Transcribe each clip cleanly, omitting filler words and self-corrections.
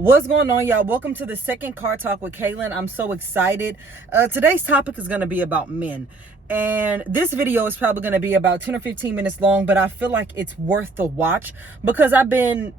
What's going on, y'all? Welcome to the second car talk with Cailen. I'm so excited. Today's topic is going to be about men. And this video is probably going to be about 10 or 15 minutes long, but I feel like it's worth the watch because I've been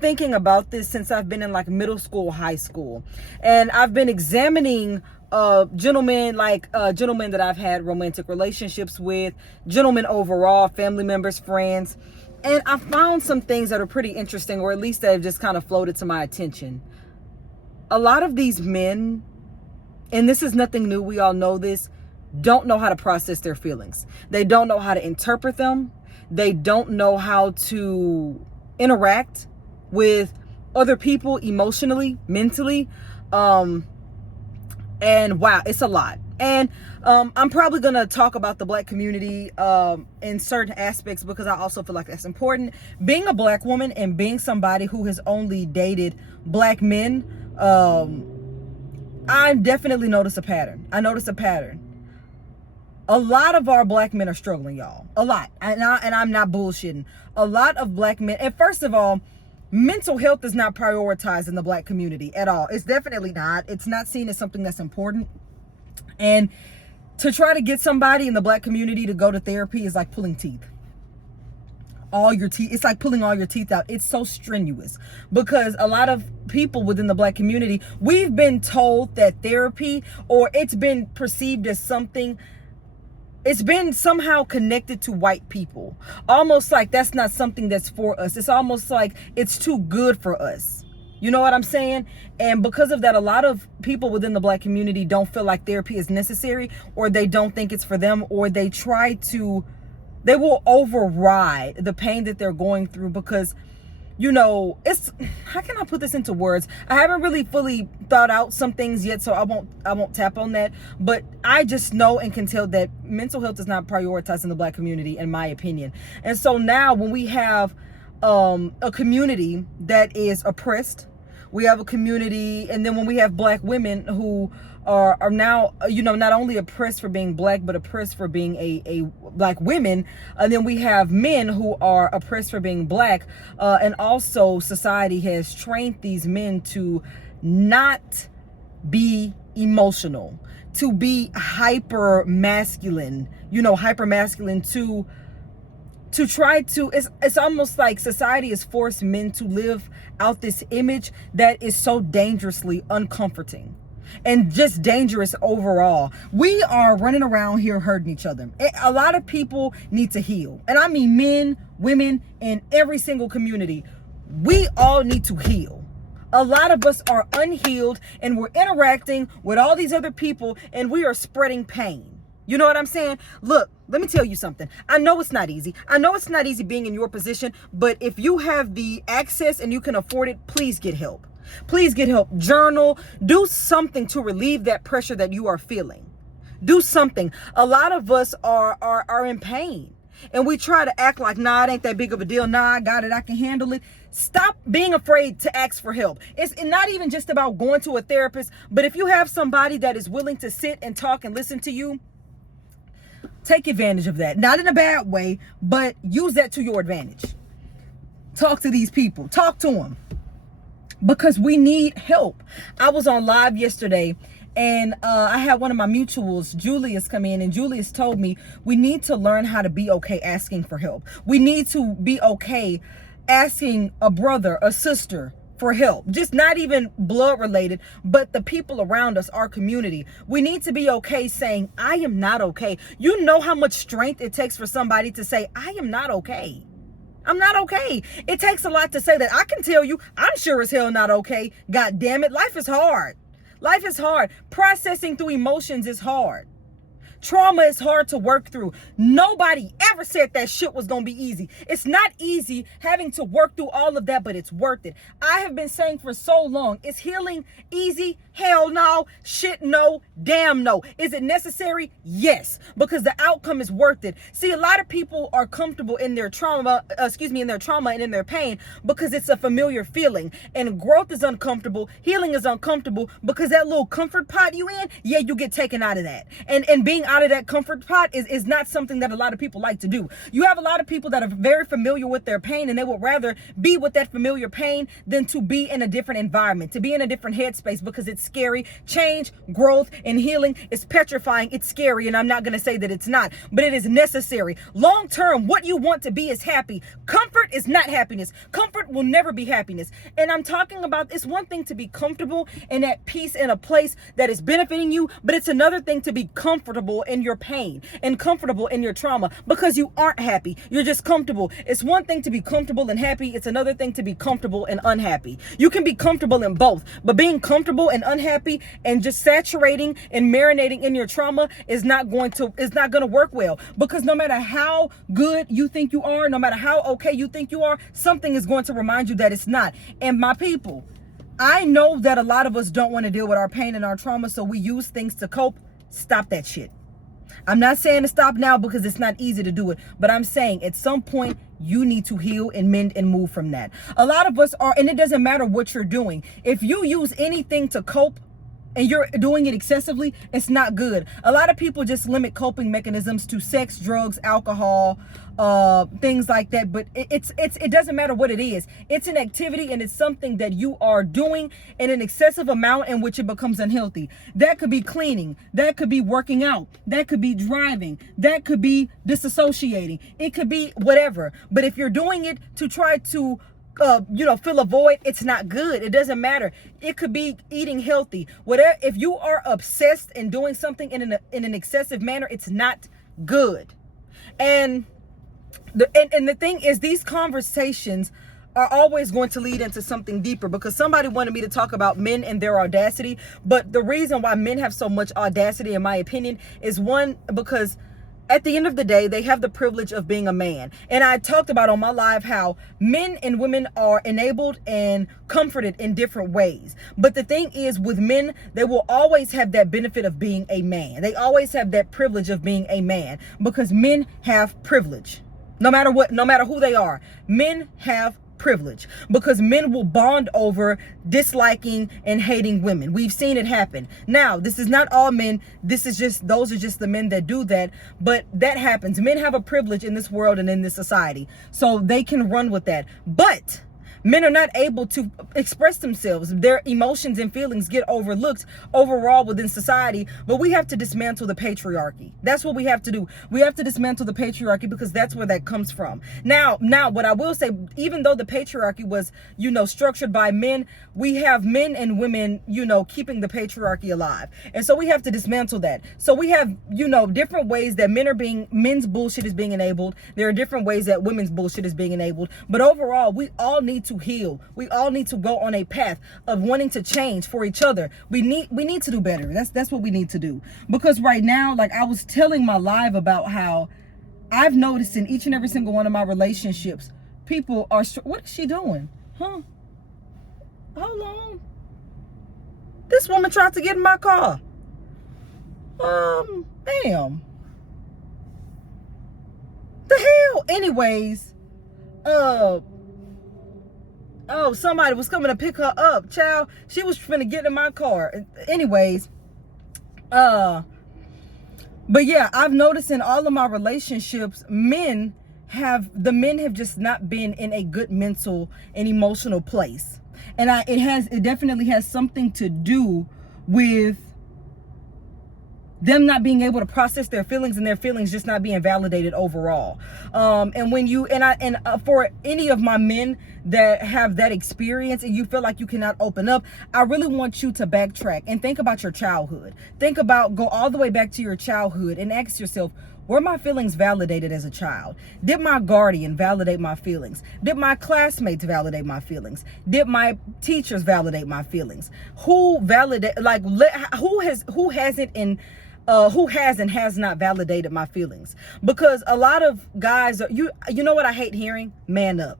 thinking about this since I've been in like middle school, high school. And I've been examining gentlemen that I've had romantic relationships with, gentlemen overall, family members, friends. And I found some things that are pretty interesting, or at least that have just kind of floated to my attention. A lot of these men, and this is nothing new, we all know this, don't know how to process their feelings. They don't know how to interpret them. They don't know how to interact with other people emotionally, mentally. And wow, it's a lot. And I'm probably going to talk about the black community in certain aspects because I also feel like that's important. Being a black woman and being somebody who has only dated black men, I definitely notice a pattern. A lot of our black men are struggling, y'all. A lot. And I'm not bullshitting. A lot of black men. And first of all, mental health is not prioritized in the black community at all. It's definitely not. It's not seen as something that's important. And to try to get somebody in the black community to go to therapy is like pulling teeth. It's like pulling all your teeth out. It's so strenuous because a lot of people within the black community, we've been told that therapy, or it's been perceived as something, it's been somehow connected to white people. Almost like that's not something that's for us. It's almost like it's too good for us. You know what I'm saying? And because of that, a lot of people within the black community don't feel like therapy is necessary, or they don't think it's for them, or they will override the pain that they're going through because, you know, how can I put this into words? I haven't really fully thought out some things yet, so I won't tap on that. But I just know and can tell that mental health is not prioritized in the black community, in my opinion. And so now when we have a community that is oppressed, we have a community, and then when we have black women who are now, you know, not only oppressed for being black, but oppressed for being a black women, and then we have men who are oppressed for being black, and also society has trained these men to not be emotional, to be hyper masculine, to try to, it's almost like society has forced men to live out this image that is so dangerously uncomforting and just dangerous overall. We are running around here hurting each other. A lot of people need to heal. And I mean men, women, in every single community. We all need to heal. A lot of us are unhealed and we're interacting with all these other people and we are spreading pain. You know what I'm saying? Look, let me tell you something. I know it's not easy. I know it's not easy being in your position, but if you have the access and you can afford it, please get help. Please get help. Journal. Do something to relieve that pressure that you are feeling. Do something. A lot of us are in pain. And we try to act like, nah, it ain't that big of a deal. Nah, I got it. I can handle it. Stop being afraid to ask for help. It's not even just about going to a therapist, but if you have somebody that is willing to sit and talk and listen to you, take advantage of that. Not in a bad way, but use that to your advantage. Talk to these people. Talk to them. Because we need help. I was on live yesterday and I had one of my mutuals, Julius, come in, and Julius told me we need to learn how to be okay asking for help. We need to be okay asking a brother, a sister, for help. Just not even blood related, but the people around us, our community. We need to be okay saying, I am not okay. You know how much strength it takes for somebody to say, I am not okay. I'm not okay. It takes a lot to say that. I can tell you, I'm sure as hell not okay. God damn it. Life is hard. Life is hard. Processing through emotions is hard. Trauma is hard to work through. Nobody ever said that shit was going to be easy. It's not easy having to work through all of that, but it's worth it. I have been saying for so long, is healing easy? Hell no. Shit no. Damn no. Is it necessary? Yes, because the outcome is worth it. See, a lot of people are comfortable in their trauma, and in their pain because it's a familiar feeling. And growth is uncomfortable. Healing is uncomfortable because that little comfort pot you in, yeah, you get taken out of that. And being out of that comfort pot is not something that a lot of people like to do. You have a lot of people that are very familiar with their pain, and they would rather be with that familiar pain than to be in a different environment, to be in a different headspace, because it's scary. Change, growth, and healing is petrifying. It's scary, and I'm not going to say that it's not, but it is necessary. Long term, what you want to be is happy. Comfort is not happiness. Comfort will never be happiness. And I'm talking about, it's one thing to be comfortable and at peace in a place that is benefiting you, but it's another thing to be comfortable in your pain and comfortable in your trauma because you aren't happy. You're just comfortable. It's one thing to be comfortable and happy. It's another thing to be comfortable and unhappy. You can be comfortable in both, but being comfortable and unhappy and just saturating and marinating in your trauma is not going to work well, because no matter how good you think you are, no matter how okay you think you are, something is going to remind you that it's not. And my people, I know that a lot of us don't want to deal with our pain and our trauma, so we use things to cope. Stop that shit. I'm not saying to stop now because it's not easy to do it, but I'm saying at some point you need to heal and mend and move from that. A lot of us are, and it doesn't matter what you're doing. If you use anything to cope and you're doing it excessively, it's not good. A lot of people just limit coping mechanisms to sex, drugs, alcohol, things like that. But it doesn't matter what it is. It's an activity, and it's something that you are doing in an excessive amount in which it becomes unhealthy. That could be cleaning. That could be working out. That could be driving. That could be disassociating. It could be whatever. But if you're doing it to try to fill a void, it's not good. It doesn't matter. It could be eating healthy. Whatever. If you are obsessed in doing something in an excessive manner, it's not good. And the thing is, these conversations are always going to lead into something deeper, because somebody wanted me to talk about men and their audacity. But the reason why men have so much audacity, in my opinion, is one, because at the end of the day, they have the privilege of being a man. And I talked about on my live how men and women are enabled and comforted in different ways. But the thing is, with men, they will always have that benefit of being a man. They always have that privilege of being a man, because men have privilege. No matter what, no matter who they are, men have privilege, because men will bond over disliking and hating women. We've seen it happen. Now, this is not all men. Those are just the men that do that, but that happens. Men have a privilege in this world and in this society, so they can run with that. But men are not able to express themselves. Their emotions and feelings get overlooked overall within society. But we have to dismantle the patriarchy. That's what we have to do. We have to dismantle the patriarchy, because that's where that comes from. Now, what I will say, even though the patriarchy was, structured by men, we have men and women, keeping the patriarchy alive. And so we have to dismantle that. So we have, different ways that men's bullshit is being enabled. There are different ways that women's bullshit is being enabled. But overall, we all need to heal. We all need to go on a path of wanting to change for each other. We need to do better. That's what we need to do. Because right now, like I was telling my live about how I've noticed in each and every single one of my relationships, people are, what is she doing? Huh? Hold on. This woman tried to get in my car. Damn. The hell? Anyways, oh, somebody was coming to pick her up. Child, she was finna get in my car. Anyways, but yeah, I've noticed in all of my relationships, men have just not been in a good mental and emotional place. And it definitely has something to do with them not being able to process their feelings, and their feelings just not being validated overall. And when you for any of my men that have that experience and you feel like you cannot open up, I really want you to backtrack and think about your childhood. Go all the way back to your childhood and ask yourself, were my feelings validated as a child? Did my guardian validate my feelings? Did my classmates validate my feelings? Did my teachers validate my feelings? Who has and has not validated my feelings? Because a lot of guys are, you know what I hate hearing? Man up.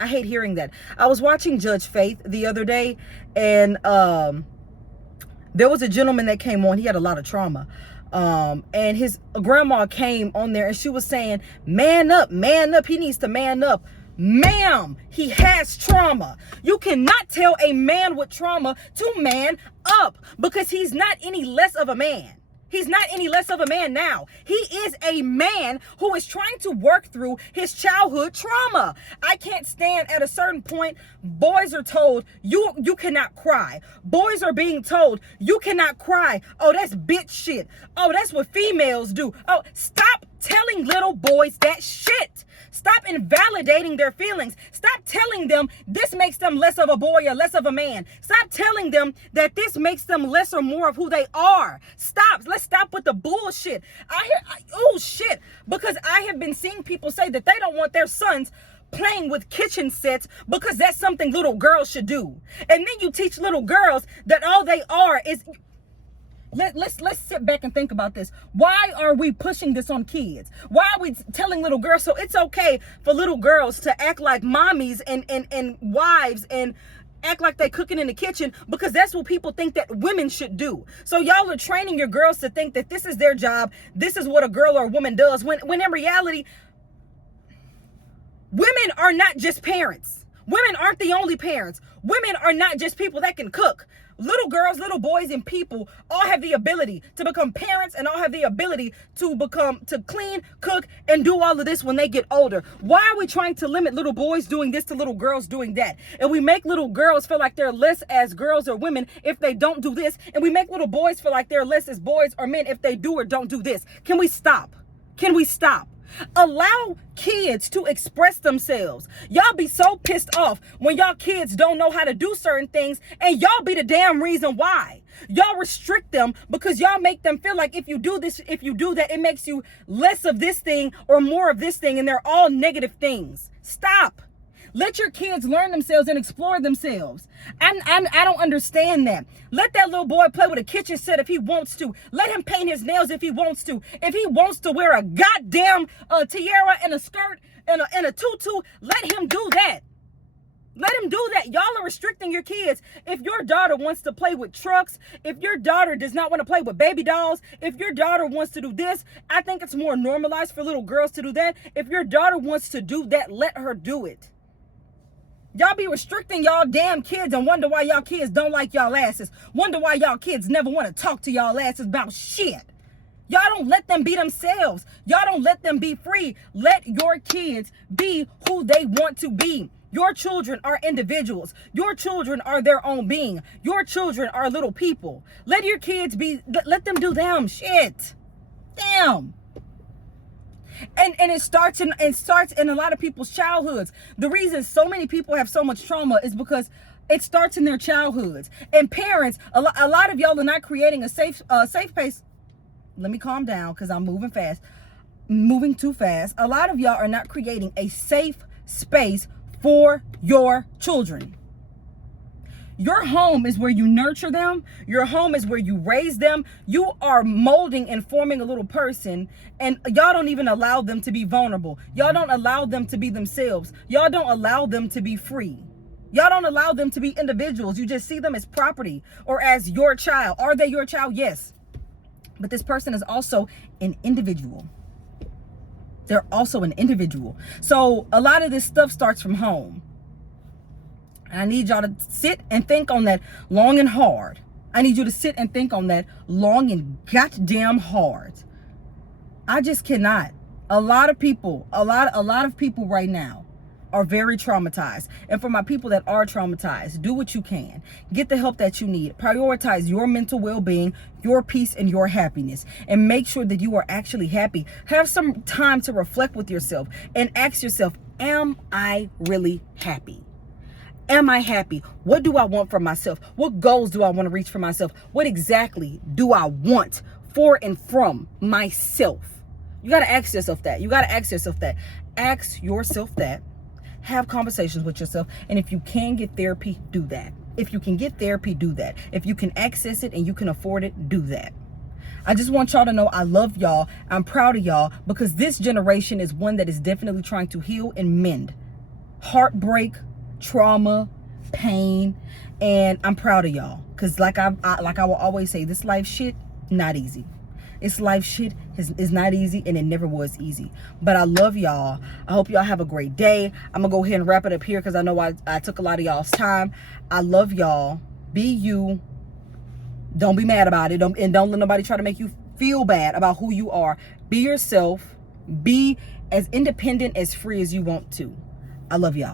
I hate hearing that. I was watching Judge Faith the other day, and there was a gentleman that came on. He had a lot of trauma. And his grandma came on there, and she was saying, man up, he needs to man up. Ma'am, he has trauma. You cannot tell a man with trauma to man up, because he's not any less of a man. He's not any less of a man now. He is a man who is trying to work through his childhood trauma. I can't stand at a certain point, boys are told, you cannot cry. Boys are being told, you cannot cry. Oh, that's bitch shit. Oh, that's what females do. Oh, stop telling little boys that shit. Stop invalidating their feelings. Stop telling them this makes them less of a boy or less of a man. Stop telling them that this makes them less or more of who they are. Stop. Let's stop with the bullshit. Oh shit. Because I have been seeing people say that they don't want their sons playing with kitchen sets because that's something little girls should do. And then you teach little girls that all they are is... Let's sit back and think about this. Why are we pushing this on kids? Why are we telling little girls? So it's okay for little girls to act like mommies and wives and act like they cooking in the kitchen because that's what people think that women should do. So y'all are training your girls to think that this is their job. This is what a girl or a woman does. When in reality, women are not just parents. Women aren't the only parents. Women are not just people that can cook. Little girls, little boys, and people all have the ability to become parents and all have the ability to clean, cook, and do all of this when they get older. Why are we trying to limit little boys doing this to little girls doing that? And we make little girls feel like they're less as girls or women if they don't do this. And we make little boys feel like they're less as boys or men if they do or don't do this. Can we stop? Can we stop? Allow kids to express themselves. Y'all be so pissed off when y'all kids don't know how to do certain things, and y'all be the damn reason why. Y'all restrict them because y'all make them feel like if you do this, if you do that, it makes you less of this thing or more of this thing, and they're all negative things. Stop. Let your kids learn themselves and explore themselves. I don't understand that. Let that little boy play with a kitchen set if he wants to. Let him paint his nails if he wants to. If he wants to wear a goddamn tiara and a skirt and a tutu, let him do that. Let him do that. Y'all are restricting your kids. If your daughter wants to play with trucks, if your daughter does not want to play with baby dolls, if your daughter wants to do this, I think it's more normalized for little girls to do that. If your daughter wants to do that, let her do it. Y'all be restricting y'all damn kids and wonder why y'all kids don't like y'all asses. Wonder why y'all kids never want to talk to y'all asses about shit. Y'all don't let them be themselves. Y'all don't let them be free. Let your kids be who they want to be. Your children are individuals. Your children are their own being. Your children are little people. Let your kids be, let them do them. Shit. Damn. And it starts in a lot of people's childhoods. The reason so many people have so much trauma is because it starts in their childhoods. And parents, a lot of y'all are not creating a safe place. Let me calm down because I'm moving too fast. A lot of y'all are not creating a safe space for your children. Your home is where you nurture them. Your home is where you raise them. You are molding and forming a little person, and y'all don't even allow them to be vulnerable. Y'all don't allow them to be themselves. Y'all don't allow them to be free. Y'all don't allow them to be individuals. You just see them as property or as your child. Are they your child? Yes. But this person is also an individual. They're also an individual. So a lot of this stuff starts from home. I need y'all to sit and think on that long and hard. I need you to sit and think on that long and goddamn hard. I just cannot. A lot of people right now are very traumatized. And for my people that are traumatized, do what you can. Get the help that you need. Prioritize your mental well-being, your peace, and your happiness. And make sure that you are actually happy. Have some time to reflect with yourself and ask yourself, am I really happy? Am I happy? What do I want for myself? What goals do I want to reach for myself? What exactly do I want for and from myself? You got to ask yourself that. Ask yourself that. Have conversations with yourself. And if you can get therapy, do that. If you can access it and you can afford it, do that. I just want y'all to know I love y'all. I'm proud of y'all because this generation is one that is definitely trying to heal and mend heartbreak, trauma, pain, and I'm proud of y'all because like I will always say, this life shit not easy. This life shit is not easy, and it never was easy. But I love y'all. I hope y'all have a great day. I'm gonna go ahead and wrap it up here because I know I took a lot of y'all's time. I love y'all. Be you. Don't be mad about it. Don't let nobody try to make you feel bad about who you are. Be yourself. Be as independent, as free as you want to. I love y'all.